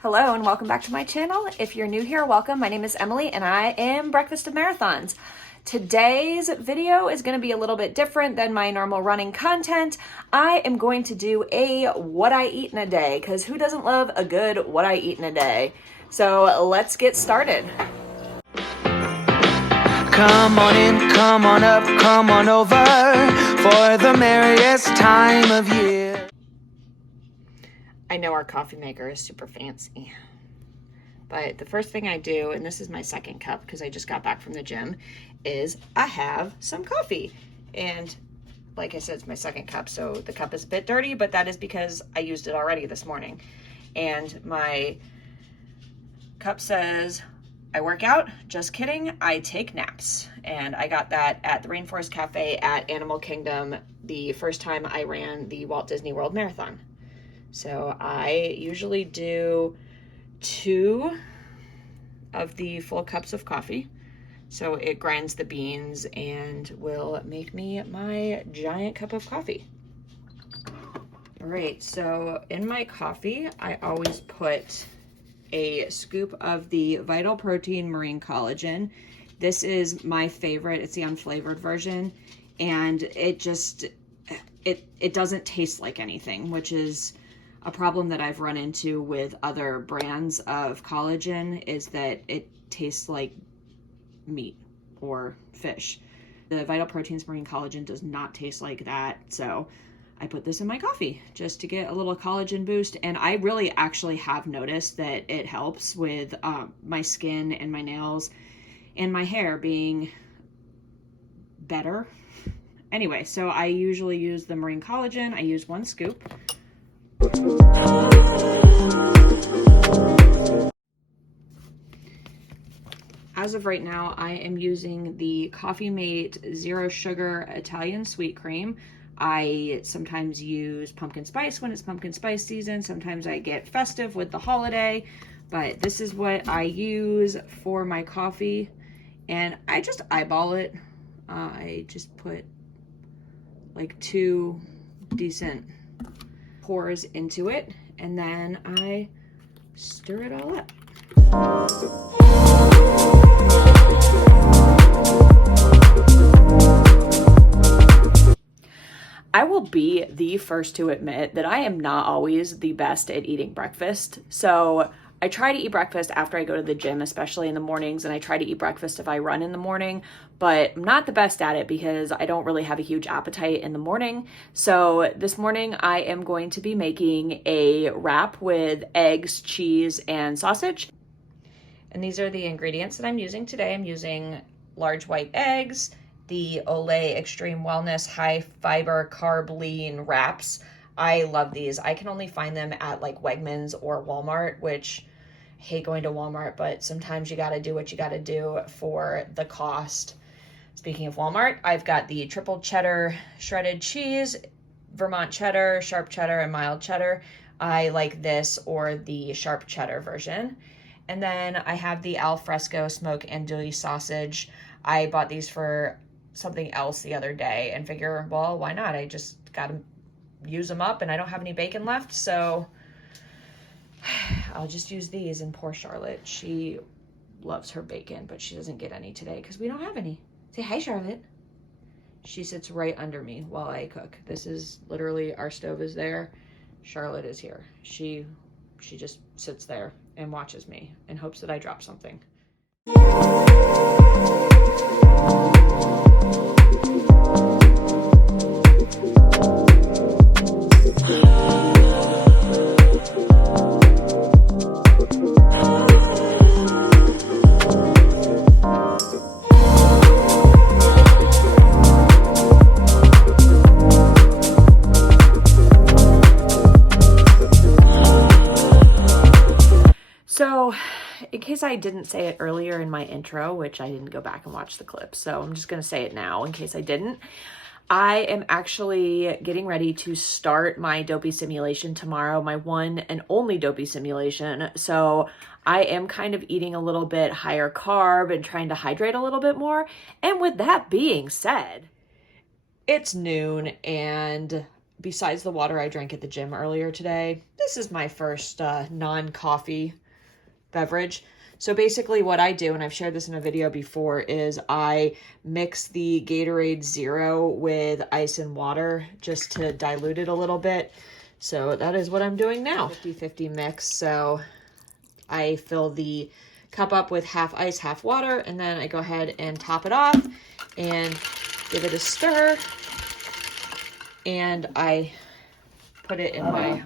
Hello and welcome back to my channel. If you're new here, welcome. My name is Emily and I am Breakfast of Marathons. Today's video is going to be a little bit different than my normal running content. I am going to do a what I eat in a day, because who doesn't love a good what I eat in a day? So let's get started. Come on in, come on up, come on over for the merriest time of year. I know our coffee maker is super fancy, but the first thing I do, and this is my second cup because I just got back from the gym, is I have some coffee. And like I said, it's my second cup, so the cup is a bit dirty, but that is because I used it already this morning. And my cup says, I work out, just kidding, I take naps. And I got that at the Rainforest Cafe at Animal Kingdom the first time I ran the Walt Disney World Marathon. So I usually do 2 of the full cups of coffee. So it grinds the beans and will make me my giant cup of coffee. All right, so in my coffee, I always put a scoop of the Vital Protein Marine Collagen. This is my favorite. It's the unflavored version, and it just, it doesn't taste like anything, which is a problem that I've run into with other brands of collagen, is that it tastes like meat or fish. The Vital Proteins Marine Collagen does not taste like that, so I put this in my coffee just to get a little collagen boost. And I really actually have noticed that it helps with my skin and my nails and my hair being better. Anyway, so I usually use the marine collagen. I use 1 scoop. As of right now, I am using the Coffee Mate Zero Sugar Italian Sweet Cream. I sometimes use pumpkin spice when it's pumpkin spice season. Sometimes I get festive with the holiday, but this is what I use for my coffee. And I just eyeball it. I just put like 2 decent pours into it, and then I stir it all up. I will be the first to admit that I am not always the best at eating breakfast. So I try to eat breakfast after I go to the gym, especially in the mornings, and I try to eat breakfast if I run in the morning, but I'm not the best at it because I don't really have a huge appetite in the morning. So this morning I am going to be making a wrap with eggs, cheese, and sausage. And these are the ingredients that I'm using today. I'm using large white eggs, the Olay Extreme Wellness High Fiber Carb Lean wraps. I love these. I can only find them at like Wegmans or Walmart, which I hate going to Walmart, but sometimes you gotta do what you gotta do for the cost. Speaking of Walmart, I've got the triple cheddar shredded cheese, Vermont cheddar, sharp cheddar, and mild cheddar. I like this or the sharp cheddar version. And then I have the al fresco smoke andouille sausage. I bought these for something else the other day and figure, well, why not? I just gotta use them up and I don't have any bacon left, so I'll just use these. And poor Charlotte, she loves her bacon, but she doesn't get any today because we don't have any. Say hi, Charlotte. She sits right under me while I cook. This is literally, our stove is there, Charlotte is here. She just sits there and watches me and hopes that I drop something. So in case I didn't say it earlier in my intro, which I didn't go back and watch the clip, so I'm just going to say it now in case I didn't. I am actually getting ready to start my Dopey simulation tomorrow, my one and only Dopey simulation. So I am kind of eating a little bit higher carb and trying to hydrate a little bit more. And with that being said, it's noon and besides the water I drank at the gym earlier today, this is my first non-coffee beverage. So basically what I do, and I've shared this in a video before, is I mix the Gatorade Zero with ice and water just to dilute it a little bit. So that is what I'm doing now. 50-50 mix. So I fill the cup up with half ice, half water, and then I go ahead and top it off and give it a stir. And I put it in my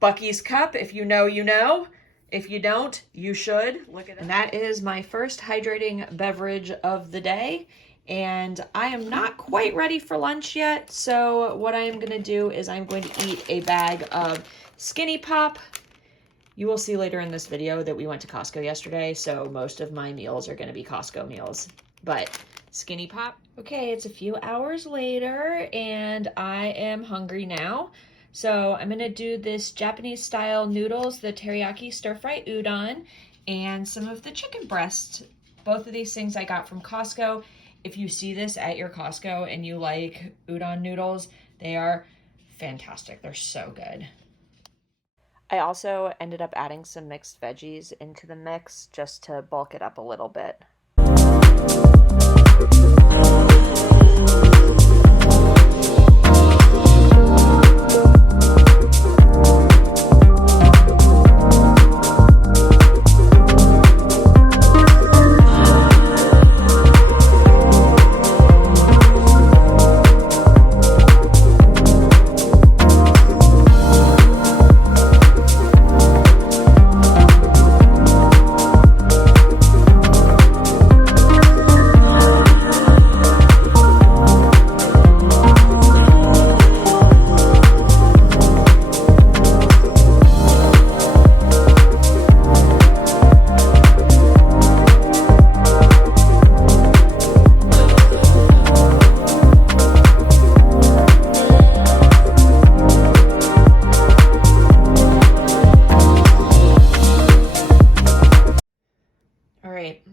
Buc-ee's cup. If you know, you know. If you don't, you should. Look at that. And that is my first hydrating beverage of the day. And I am not quite ready for lunch yet. So what I am going to do is I'm going to eat a bag of Skinny Pop. You will see later in this video that we went to Costco yesterday. So most of my meals are going to be Costco meals. But Skinny Pop. Okay, it's a few hours later and I am hungry now. So I'm going to do this Japanese style noodles, the teriyaki stir fry udon, and some of the chicken breast. Both of these things I got from Costco. If you see this at your Costco and you like udon noodles, they are fantastic. They're so good. I also ended up adding some mixed veggies into the mix just to bulk it up a little bit.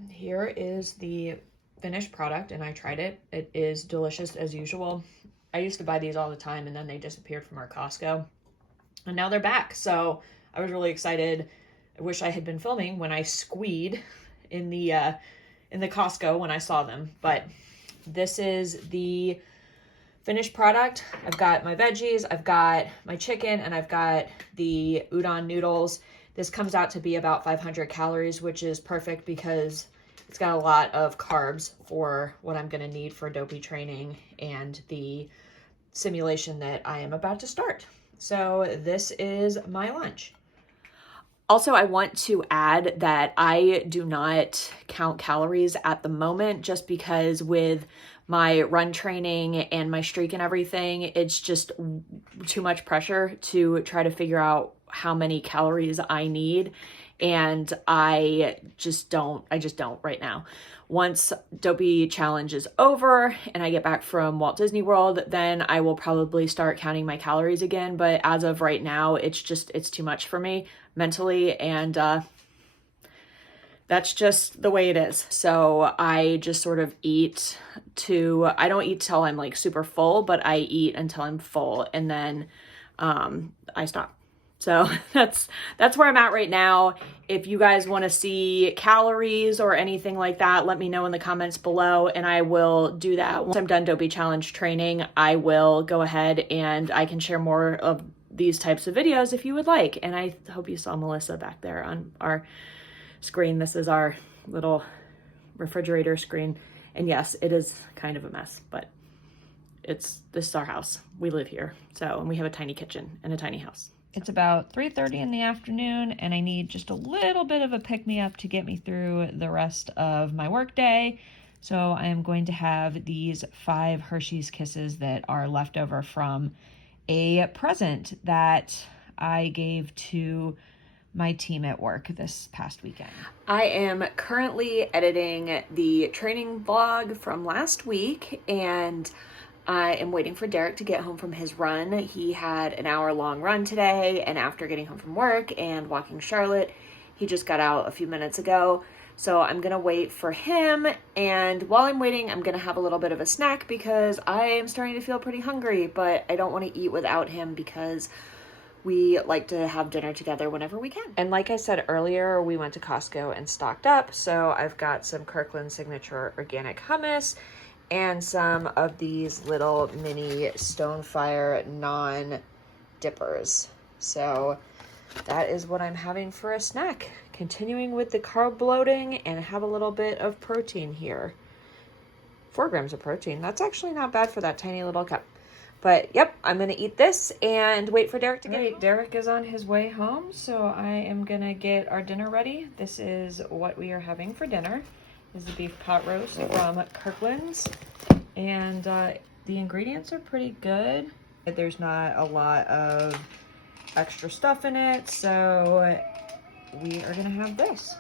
Here is the finished product, and I tried it. It is delicious as usual. I used to buy these all the time, and then they disappeared from our Costco, and now they're back. So I was really excited. I wish I had been filming when I squeed in the Costco when I saw them, but this is the finished product. I've got my veggies, I've got my chicken, and I've got the udon noodles. This comes out to be about 500 calories, which is perfect because it's got a lot of carbs for what I'm going to need for Dopey training and the simulation that I am about to start. So this is my lunch. Also, I want to add that I do not count calories at the moment just because with my run training and my streak and everything, it's just too much pressure to try to figure out how many calories I need. And I just don't right now. Once Dopey challenge is over and I get back from Walt Disney World, then I will probably start counting my calories again. But as of right now, it's too much for me mentally. And that's just the way it is. So I just sort of eat I don't eat till I'm like super full, but I eat until I'm full and then I stop. So that's where I'm at right now. If you guys want to see calories or anything like that, let me know in the comments below and I will do that. Once I'm done Dopey Challenge training, I will go ahead and I can share more of these types of videos if you would like. And I hope you saw Melissa back there on our screen. This is our little refrigerator screen. And yes, it is kind of a mess, but this is our house. We live here. So, and we have a tiny kitchen and a tiny house. It's about 3:30 in the afternoon and I need just a little bit of a pick-me-up to get me through the rest of my work day. So I am going to have these 5 Hershey's Kisses that are left over from a present that I gave to my team at work this past weekend. I am currently editing the training vlog from last week and I am waiting for Derek to get home from his run. He had an hour-long run today, and after getting home from work and walking Charlotte, he just got out a few minutes ago. So I'm gonna wait for him, and while I'm waiting, I'm gonna have a little bit of a snack because I am starting to feel pretty hungry, but I don't want to eat without him because we like to have dinner together whenever we can. And like I said earlier, we went to Costco and stocked up, so I've got some Kirkland Signature organic hummus and some of these little mini Stonefire non-dippers. So that is what I'm having for a snack. Continuing with the carb bloating and have a little bit of protein here. 4 grams of protein. That's actually not bad for that tiny little cup. But yep, I'm gonna eat this and wait for Derek to get home. Derek is on his way home, so I am gonna get our dinner ready. This is what we are having for dinner. This is the beef pot roast from Kirkland's. And the ingredients are pretty good. There's not a lot of extra stuff in it, so we are gonna have this.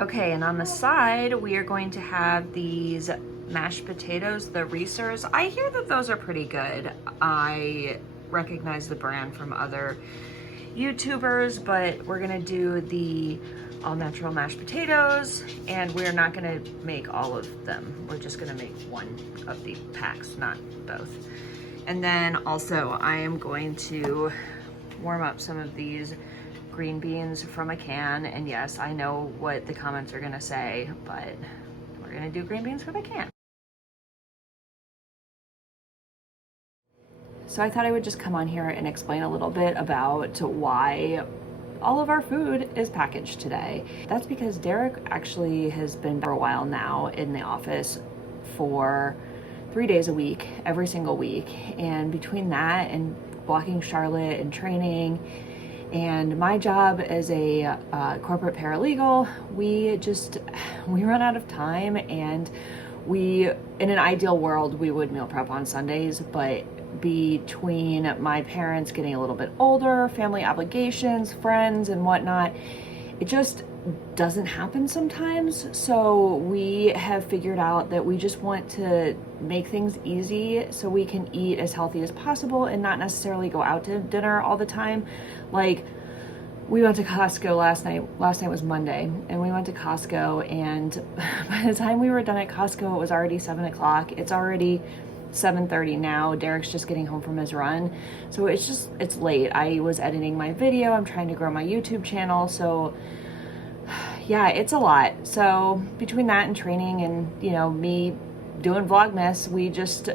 Okay, and on the side, we are going to have these mashed potatoes, the Reese's. I hear that those are pretty good. I recognize the brand from other YouTubers, but we're gonna do the all-natural mashed potatoes, and we're not gonna make all of them. We're just gonna make one of the packs, not both. And then also, I am going to warm up some of these green beans from a can, and yes, I know what the comments are gonna say, but we're gonna do green beans from a can. So I thought I would just come on here and explain a little bit about why all of our food is packaged today. That's because Derek actually has been for a while now in the office for 3 days a week, every single week, and between that and walking Charlotte and training and my job as a corporate paralegal, we run out of time, and in an ideal world, we would meal prep on Sundays, but between my parents getting a little bit older, family obligations, friends and whatnot, it just doesn't happen sometimes. So we have figured out that we just want to make things easy so we can eat as healthy as possible and not necessarily go out to dinner all the time. Like, we went to Costco last night was Monday, and we went to Costco, and by the time we were done at Costco, it was already 7 o'clock. It's already 7:30 now. Derek's just getting home from his run. So it's late. I was editing my video. I'm trying to grow my YouTube channel. So yeah, it's a lot. So between that and training and, me doing Vlogmas, we just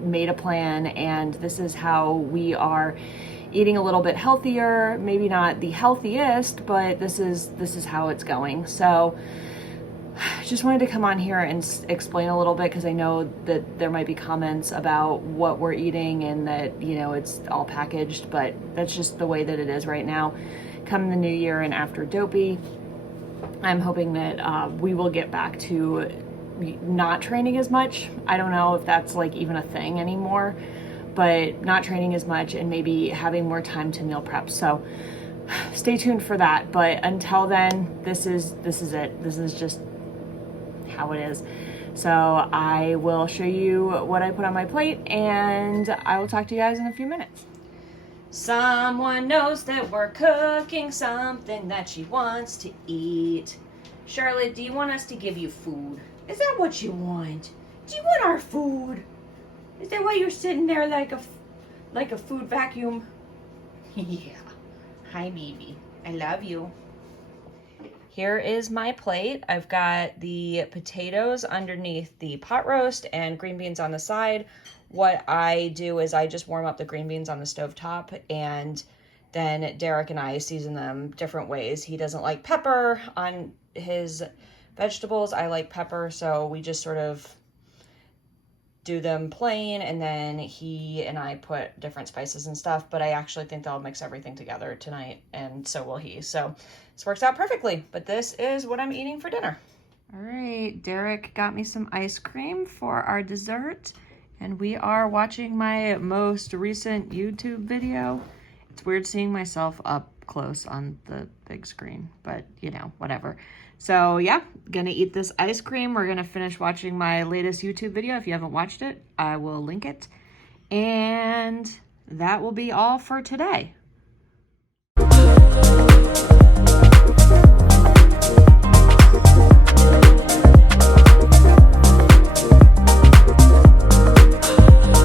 made a plan, and this is how we are eating a little bit healthier, maybe not the healthiest, but this is how it's going. So just wanted to come on here and explain a little bit, because I know that there might be comments about what we're eating and that, it's all packaged, but that's just the way that it is right now. Come the new year and after Dopey, I'm hoping that we will get back to not training as much. I don't know if that's like even a thing anymore, but not training as much and maybe having more time to meal prep. So stay tuned for that. But until then, this is it. This is just how it is. So I will show you what I put on my plate, and I will talk to you guys in a few minutes. Someone knows that we're cooking something that she wants to eat. Charlotte, do you want us to give you food? Is that what you want? Do you want our food? Is that why you're sitting there like a food vacuum? Yeah. Hi, baby. I love you. Here is my plate. I've got the potatoes underneath the pot roast and green beans on the side. What I do is I just warm up the green beans on the stovetop, and then Derek and I season them different ways. He doesn't like pepper on his vegetables. I like pepper, so we just sort of do them plain, and then he and I put different spices and stuff, but I actually think that I'll mix everything together tonight, and so will he. So this works out perfectly, but this is what I'm eating for dinner. All right, Derek got me some ice cream for our dessert, and we are watching my most recent YouTube video. It's weird seeing myself up close on the big screen, but whatever. So yeah, gonna eat this ice cream. We're gonna finish watching my latest YouTube video. If you haven't watched it, I will link it. And that will be all for today.